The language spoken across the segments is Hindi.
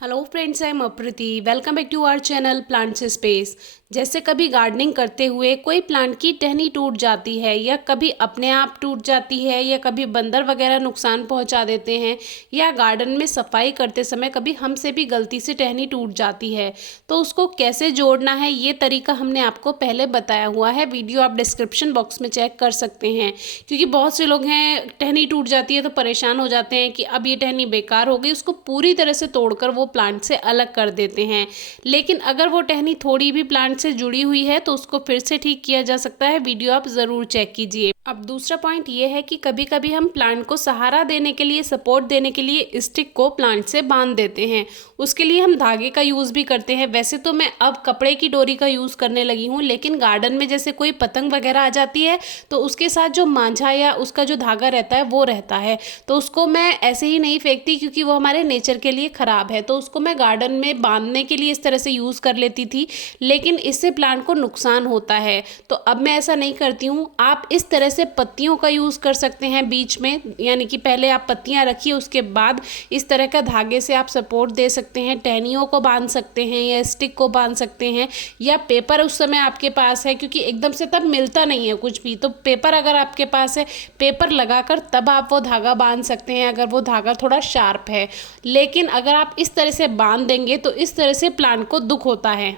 Hello friends, I am Aprati. Welcome back to our channel plants space. जैसे कभी गार्डनिंग करते हुए कोई प्लांट की टहनी टूट जाती है या कभी अपने आप टूट जाती है या कभी बंदर वगैरह नुकसान पहुंचा देते हैं या गार्डन में सफाई करते समय कभी हमसे भी गलती से टहनी टूट जाती है, तो उसको कैसे जोड़ना है ये तरीका हमने आपको पहले बताया हुआ है। वीडियो आप डिस्क्रिप्शन बॉक्स में चेक कर सकते हैं, क्योंकि बहुत से लोग हैं टहनी टूट जाती है तो परेशान हो जाते हैं कि अब ये टहनी बेकार हो गई, उसको पूरी तरह से तोड़कर वो प्लांट से अलग कर देते हैं। लेकिन अगर वो टहनी थोड़ी भी प्लांट से जुड़ी हुई है तो उसको फिर से ठीक किया जा सकता है। वीडियो आप जरूर चेक कीजिए। अब दूसरा पॉइंट ये है कि कभी कभी हम प्लांट को सहारा देने के लिए, सपोर्ट देने के लिए स्टिक को प्लांट से बांध देते हैं। उसके लिए हम धागे का यूज़ भी करते हैं। वैसे तो मैं अब कपड़े की डोरी का यूज़ करने लगी हूँ, लेकिन गार्डन में जैसे कोई पतंग वगैरह आ जाती है तो उसके साथ जो मांझा या उसका जो धागा रहता है वो रहता है, तो उसको मैं ऐसे ही नहीं फेंकती क्योंकि वो हमारे नेचर के लिए ख़राब है। तो उसको मैं गार्डन में बांधने के लिए इस तरह से यूज़ कर लेती थी, लेकिन इससे प्लांट को नुकसान होता है। तो अब मैं ऐसा नहीं करती हूँ। आप इस तरह से पत्तियों का यूज़ कर सकते हैं बीच में, यानी कि पहले आप पत्तियाँ रखिए, उसके बाद इस तरह का धागे से आप सपोर्ट दे सकते हैं। टहनियों को बांध सकते हैं या स्टिक को बांध सकते हैं, या पेपर उस समय आपके पास है, क्योंकि एकदम से तब मिलता नहीं है कुछ भी। तो पेपर अगर आपके पास है, पेपर लगाकर तब आप वो धागा बांध सकते हैं, अगर वो धागा थोड़ा शार्प है। लेकिन अगर आप इस तरह से बांध देंगे तो इस तरह से प्लांट को दुख होता है।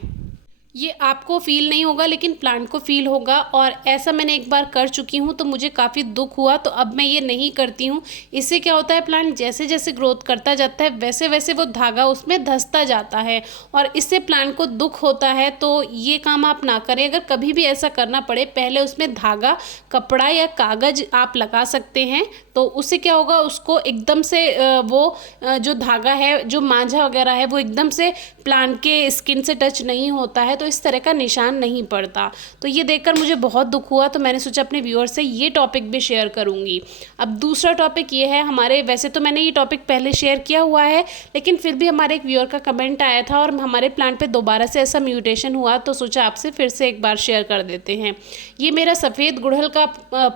ये आपको फील नहीं होगा लेकिन प्लांट को फील होगा, और ऐसा मैंने एक बार कर चुकी हूँ तो मुझे काफ़ी दुख हुआ। तो अब मैं ये नहीं करती हूँ। इससे क्या होता है, प्लांट जैसे जैसे ग्रोथ करता जाता है वैसे वैसे वो धागा उसमें धंसता जाता है और इससे प्लांट को दुख होता है। तो ये काम आप ना करें। अगर कभी भी ऐसा करना पड़े, पहले उसमें धागा, कपड़ा या कागज़ आप लगा सकते हैं। तो उससे क्या होगा, उसको एकदम से जो धागा है, जो मांझा वगैरह है, वो एकदम से प्लांट के स्किन से टच नहीं होता है, तो इस तरह का निशान नहीं पड़ता। तो ये देखकर मुझे बहुत दुख हुआ, तो मैंने सोचा अपने व्यूअर से ये टॉपिक भी शेयर करूंगी। अब दूसरा टॉपिक ये है हमारे, वैसे तो मैंने ये टॉपिक पहले शेयर किया हुआ है, लेकिन फिर भी हमारे एक व्यूअर का कमेंट आया था और हमारे प्लांट पे दोबारा से ऐसा म्यूटेशन हुआ, तो सोचा आपसे फिर से एक बार शेयर कर देते हैं। ये मेरा सफ़ेद गुड़हल का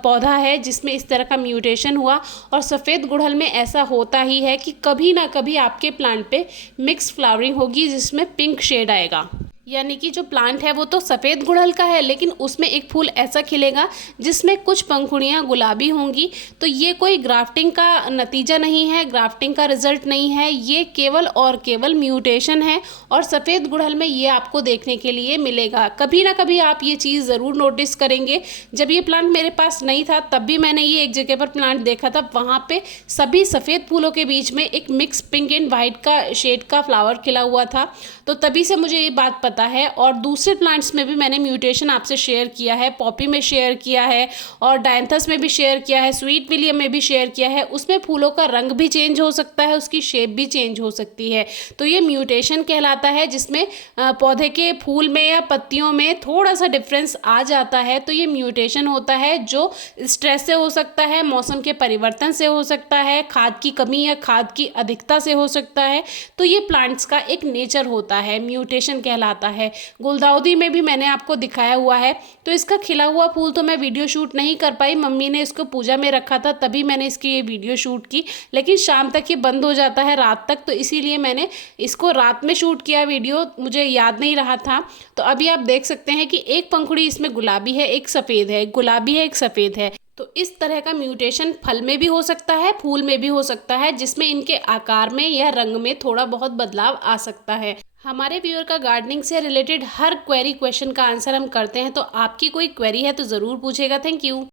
पौधा है जिसमें इस तरह का म्यूटेशन हुआ। और सफ़ेद गुड़हल में ऐसा होता ही है कि कभी ना कभी आपके प्लांट पे मिक्स फ्लावरिंग होगी जिसमें पिंक शेड आएगा। यानी कि जो प्लांट है वो तो सफ़ेद गुड़हल का है, लेकिन उसमें एक फूल ऐसा खिलेगा जिसमें कुछ पंखुड़ियाँ गुलाबी होंगी। तो ये कोई ग्राफ्टिंग का नतीजा नहीं है, ग्राफ्टिंग का रिजल्ट नहीं है, ये केवल और केवल म्यूटेशन है। और सफ़ेद गुड़हल में ये आपको देखने के लिए मिलेगा। कभी ना कभी आप ये चीज़ ज़रूर नोटिस करेंगे। जब ये प्लांट मेरे पास नहीं था तब भी मैंने ये एक जगह पर प्लांट देखा था, वहाँ पर सभी सफ़ेद फूलों के बीच में एक मिक्स पिंक एंड वाइट का शेड का फ्लावर खिला हुआ था। तो तभी से मुझे ये बात पता है। और दूसरे प्लांट्स में भी मैंने म्यूटेशन आपसे शेयर किया है, पॉपी में शेयर किया है और डायंथस में भी शेयर किया है, स्वीट विलियम में भी शेयर किया है। उसमें फूलों का रंग भी चेंज हो सकता है, उसकी शेप भी चेंज हो सकती है। तो ये म्यूटेशन कहलाता है, जिसमें पौधे के फूल में या पत्तियों में थोड़ा सा डिफरेंस आ जाता है। तो ये म्यूटेशन होता है, जो स्ट्रेस से हो सकता है, मौसम के परिवर्तन से हो सकता है, खाद की कमी या खाद की अधिकता से हो सकता है। तो ये प्लांट्स का एक नेचर होता है, म्यूटेशन कहलाता है। गुलदाउदी में भी मैंने आपको दिखाया हुआ है। तो इसका खिला हुआ फूल तो मैं वीडियो शूट नहीं कर पाई, मम्मी ने इसको पूजा में रखा था तभी मैंने इसकी ये वीडियो शूट की, लेकिन शाम तक ये बंद हो जाता है, रात तक, तो इसीलिए मैंने इसको रात में शूट किया वीडियो, मुझे याद नहीं रहा था। तो अभी आप देख सकते हैं कि एक पंखुड़ी इसमें गुलाबी है, एक सफ़ेद है, गुलाबी है, एक सफ़ेद है। तो इस तरह का म्यूटेशन फल में भी हो सकता है, फूल में भी हो सकता है, जिसमें इनके आकार में या रंग में थोड़ा बहुत बदलाव आ सकता है। हमारे व्यूअर का गार्डनिंग से रिलेटेड हर क्वेरी, क्वेश्चन का आंसर हम करते हैं। तो आपकी कोई क्वेरी है तो ज़रूर पूछेगा। Thank you.